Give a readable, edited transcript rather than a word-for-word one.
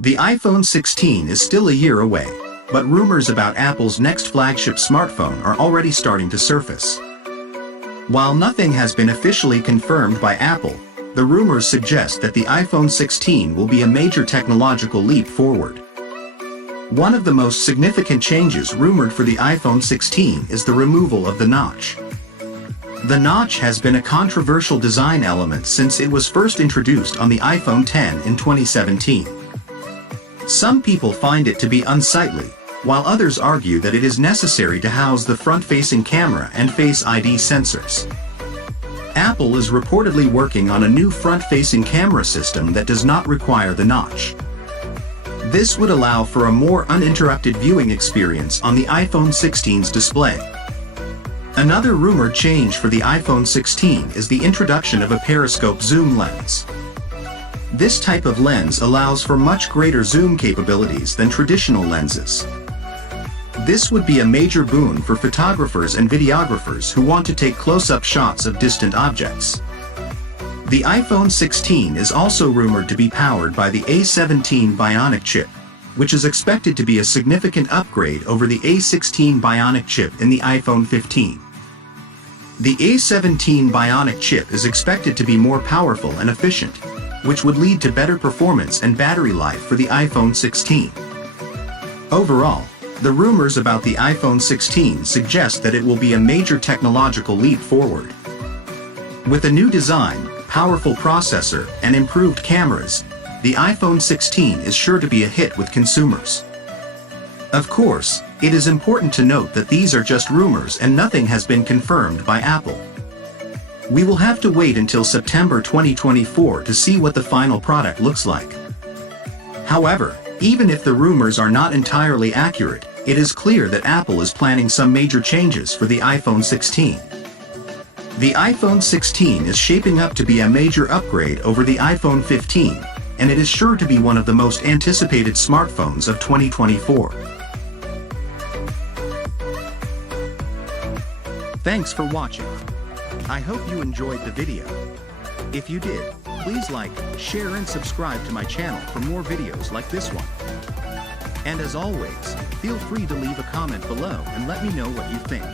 The iPhone 16 is still a year away, but rumors about Apple's next flagship smartphone are already starting to surface. While nothing has been officially confirmed by Apple, the rumors suggest that the iPhone 16 will be a major technological leap forward. One of the most significant changes rumored for the iPhone 16 is the removal of the notch. The notch has been a controversial design element since it was first introduced on the iPhone X in 2017. Some people find it to be unsightly, while others argue that it is necessary to house the front-facing camera and Face ID sensors. Apple is reportedly working on a new front-facing camera system that does not require the notch. This would allow for a more uninterrupted viewing experience on the iPhone 16's display. Another rumored change for the iPhone 16 is the introduction of a periscope zoom lens. This type of lens allows for much greater zoom capabilities than traditional lenses. This would be a major boon for photographers and videographers who want to take close-up shots of distant objects. The iPhone 16 is also rumored to be powered by the A17 Bionic chip, which is expected to be a significant upgrade over the A16 Bionic chip in the iPhone 15. The A17 Bionic chip is expected to be more powerful and efficient, which would lead to better performance and battery life for the iPhone 16. Overall, the rumors about the iPhone 16 suggest that it will be a major technological leap forward. With a new design, powerful processor, and improved cameras, the iPhone 16 is sure to be a hit with consumers. Of course, it is important to note that these are just rumors and nothing has been confirmed by Apple. We will have to wait until September 2024 to see what the final product looks like. However, even if the rumors are not entirely accurate, it is clear that Apple is planning some major changes for the iPhone 16. The iPhone 16 is shaping up to be a major upgrade over the iPhone 15, and it is sure to be one of the most anticipated smartphones of 2024. Thanks for watching. I hope you enjoyed the video. If you did, please like, share and subscribe to my channel for more videos like this one. And as always, feel free to leave a comment below and let me know what you think.